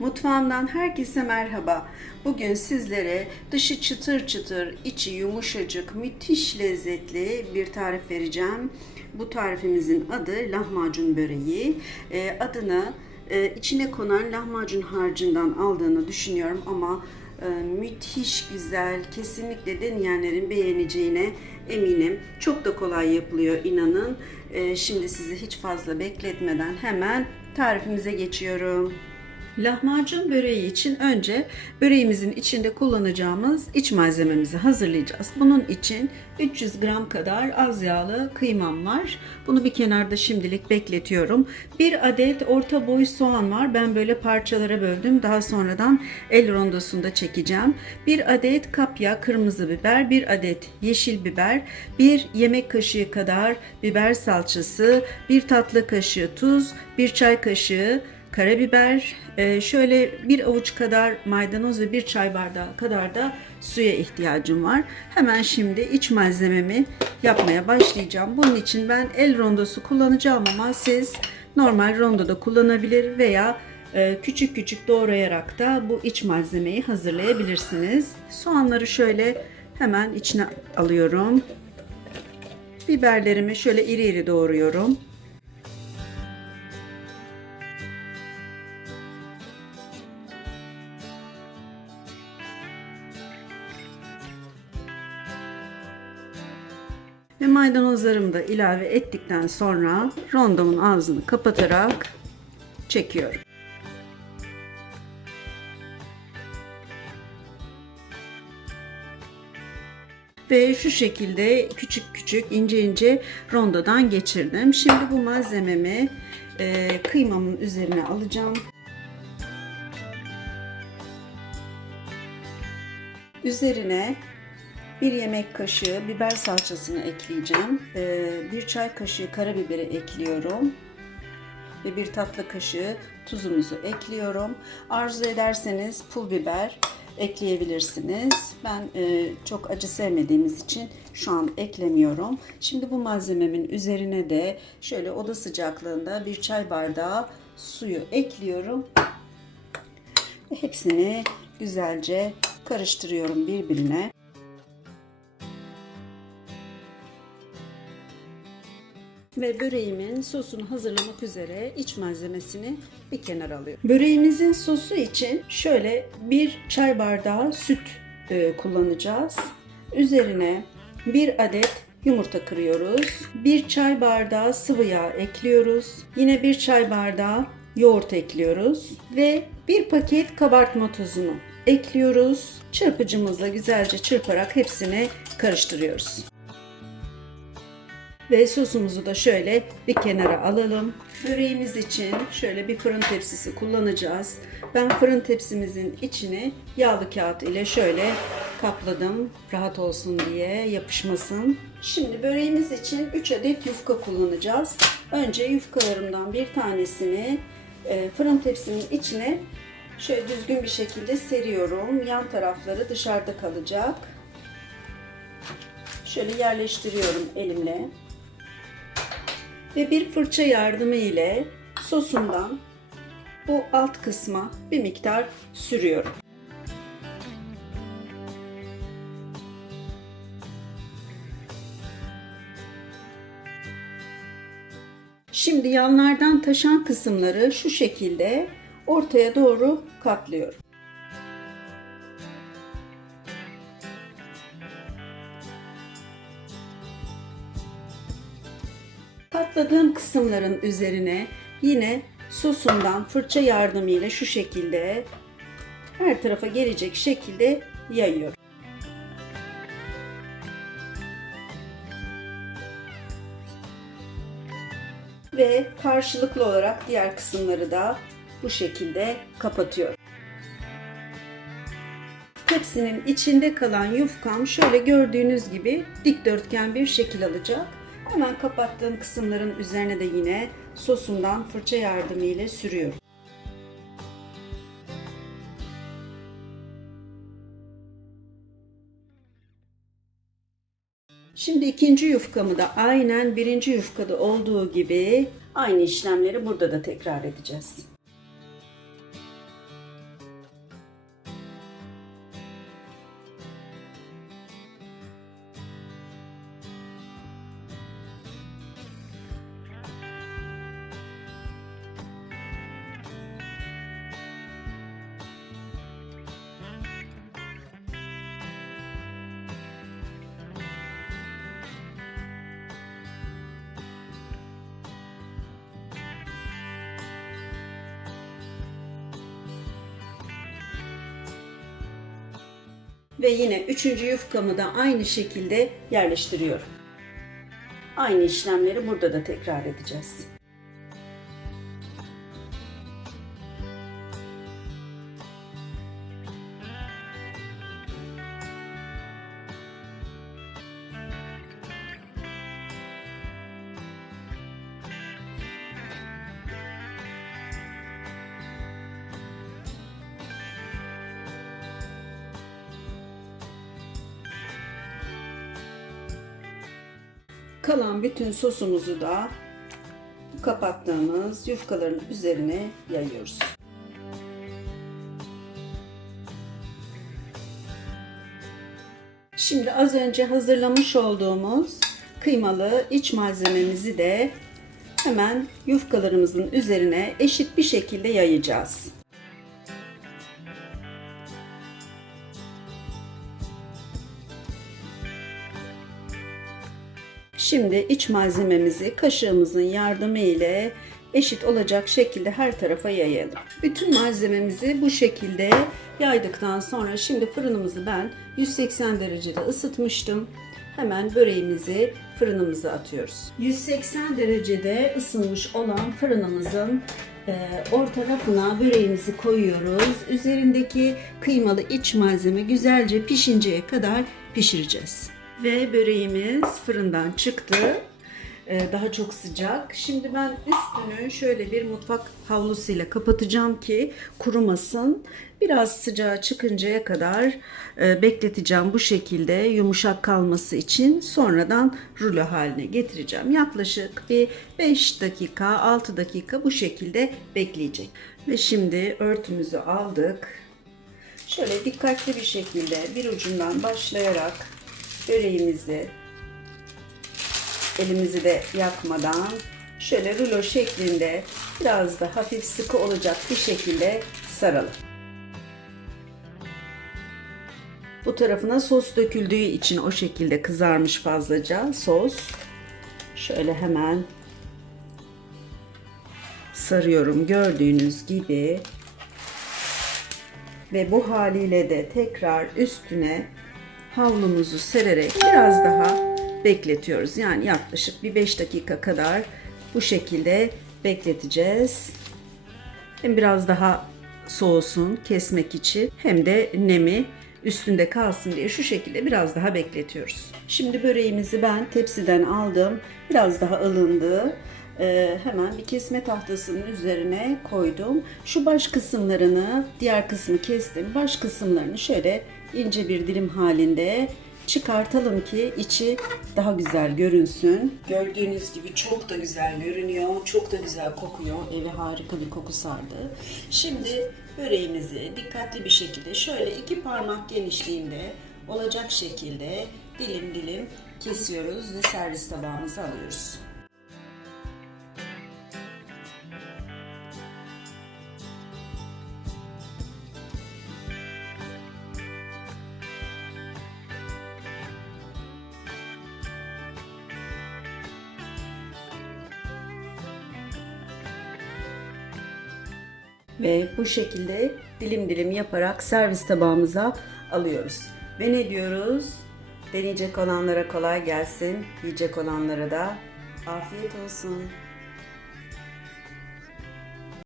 Mutfağımdan herkese merhaba. Bugün sizlere dışı çıtır çıtır, içi yumuşacık, müthiş lezzetli bir tarif vereceğim. Bu tarifimizin adı lahmacun böreği. Ee, adını e, içine konan lahmacun harcından aldığını düşünüyorum ama e, müthiş güzel, kesinlikle deneyenlerin beğeneceğine eminim. Çok da kolay yapılıyor inanın. E, şimdi sizi hiç fazla bekletmeden hemen tarifimize geçiyorum. Lahmacun böreği için önce böreğimizin içinde kullanacağımız iç malzememizi hazırlayacağız. Bunun için 300 gram kadar az yağlı kıymam var. Bunu bir kenarda şimdilik bekletiyorum. Bir adet orta boy soğan var. Ben böyle parçalara böldüm. Daha sonradan el rondosunda çekeceğim. Bir adet kapya kırmızı biber, bir adet yeşil biber, bir yemek kaşığı kadar biber salçası, bir tatlı kaşığı tuz, bir çay kaşığı karabiber, e, şöyle bir avuç kadar maydanoz ve bir çay bardağı kadar da suya ihtiyacım var. Hemen şimdi iç malzememi yapmaya başlayacağım. Bunun için ben el rondosu kullanacağım ama siz normal rondoda kullanabilir veya e, küçük küçük doğrayarak da bu iç malzemeyi hazırlayabilirsiniz. Soğanları şöyle hemen içine alıyorum. Biberlerimi şöyle iri iri doğruyorum. Ve maydanozlarımı da ilave ettikten sonra rondomun ağzını kapatarak çekiyorum. Ve şu şekilde küçük küçük ince ince rondodan geçirdim. Şimdi bu malzememi e, kıymamın üzerine alacağım. Üzerine bir yemek kaşığı biber salçasını ekleyeceğim. Ee, bir çay kaşığı karabiberi ekliyorum. Ve bir tatlı kaşığı tuzumuzu ekliyorum. Arzu ederseniz pul biber ekleyebilirsiniz. Ben e, çok acı sevmediğimiz için şu an eklemiyorum. Şimdi bu malzememin üzerine de şöyle oda sıcaklığında bir çay bardağı suyu ekliyorum. Hepsini güzelce karıştırıyorum birbirine. Ve böreğimin sosunu hazırlamak üzere iç malzemesini bir kenara alıyorum. Böreğimizin sosu için şöyle bir çay bardağı süt e, kullanacağız. Üzerine bir adet yumurta kırıyoruz. Bir çay bardağı sıvı yağ ekliyoruz. Yine bir çay bardağı yoğurt ekliyoruz ve bir paket kabartma tozunu ekliyoruz. Çırpıcımızla güzelce çırparak hepsini karıştırıyoruz. Ve sosumuzu da şöyle bir kenara alalım. Böreğimiz için şöyle bir fırın tepsisi kullanacağız. Ben fırın tepsimizin içini yağlı kağıt ile şöyle kapladım. Rahat olsun diye yapışmasın. Şimdi böreğimiz için 3 adet yufka kullanacağız. Önce yufkalarımdan bir tanesini e, fırın tepsimin içine şöyle düzgün bir şekilde seriyorum. Yan tarafları dışarıda kalacak. Şöyle yerleştiriyorum elimle ve bir fırça yardımı ile sosundan bu alt kısma bir miktar sürüyorum. Şimdi yanlardan taşan kısımları şu şekilde ortaya doğru katlıyorum. Katladığım kısımların üzerine yine sosundan fırça yardımıyla şu şekilde her tarafa gelecek şekilde yayıyorum. Ve karşılıklı olarak diğer kısımları da bu şekilde kapatıyorum. Tepsinin içinde kalan yufkam şöyle gördüğünüz gibi dikdörtgen bir şekil alacak. Hemen kapattığım kısımların üzerine de yine sosumdan fırça yardımı ile sürüyorum. Şimdi ikinci yufkamı da aynen birinci yufkada olduğu gibi aynı işlemleri burada da tekrar edeceğiz. Ve yine üçüncü yufkamı da aynı şekilde yerleştiriyorum. Aynı işlemleri burada da tekrar edeceğiz. Kalan bütün sosumuzu da kapattığımız yufkaların üzerine yayıyoruz. Şimdi az önce hazırlamış olduğumuz kıymalı iç malzememizi de hemen yufkalarımızın üzerine eşit bir şekilde yayacağız. Şimdi iç malzememizi kaşığımızın yardımı ile eşit olacak şekilde her tarafa yayalım. Bütün malzememizi bu şekilde yaydıktan sonra şimdi fırınımızı ben 180 derecede ısıtmıştım. Hemen böreğimizi fırınımıza atıyoruz. 180 derecede ısınmış olan fırınımızın e, orta rafına böreğimizi koyuyoruz. Üzerindeki kıymalı iç malzeme güzelce pişinceye kadar pişireceğiz. Ve böreğimiz fırından çıktı. Ee, daha çok sıcak. Şimdi ben üstünü şöyle bir mutfak havlusuyla kapatacağım ki kurumasın. Biraz sıcağı çıkıncaya kadar e, bekleteceğim bu şekilde yumuşak kalması için. Sonradan rulo haline getireceğim. Yaklaşık bir 5 dakika 6 dakika bu şekilde bekleyecek. Ve şimdi örtümüzü aldık. Şöyle dikkatli bir şekilde bir ucundan başlayarak böreğimizi elimizi de yakmadan şöyle rulo şeklinde biraz da hafif sıkı olacak bir şekilde saralım. Bu tarafına sos döküldüğü için o şekilde kızarmış fazlaca sos. Şöyle hemen sarıyorum gördüğünüz gibi. Ve bu haliyle de tekrar üstüne havlumuzu sererek biraz daha bekletiyoruz. Yani yaklaşık bir 5 dakika kadar bu şekilde bekleteceğiz. Hem biraz daha soğusun kesmek için hem de nemi üstünde kalsın diye şu şekilde biraz daha bekletiyoruz. Şimdi böreğimizi ben tepsiden aldım. Biraz daha ılındı. Ee, hemen bir kesme tahtasının üzerine koydum. Şu baş kısımlarını, diğer kısmı kestim. Baş kısımlarını şöyle ince bir dilim halinde çıkartalım ki içi daha güzel görünsün. Gördüğünüz gibi çok da güzel görünüyor. Çok da güzel kokuyor. Evi harika bir koku sardı. Şimdi böreğimizi dikkatli bir şekilde şöyle iki parmak genişliğinde olacak şekilde dilim dilim kesiyoruz ve servis tabağımıza alıyoruz. Ve bu şekilde dilim dilim yaparak servis tabağımıza alıyoruz. Ve ne diyoruz? Deneyecek olanlara kolay gelsin, yiyecek olanlara da afiyet olsun.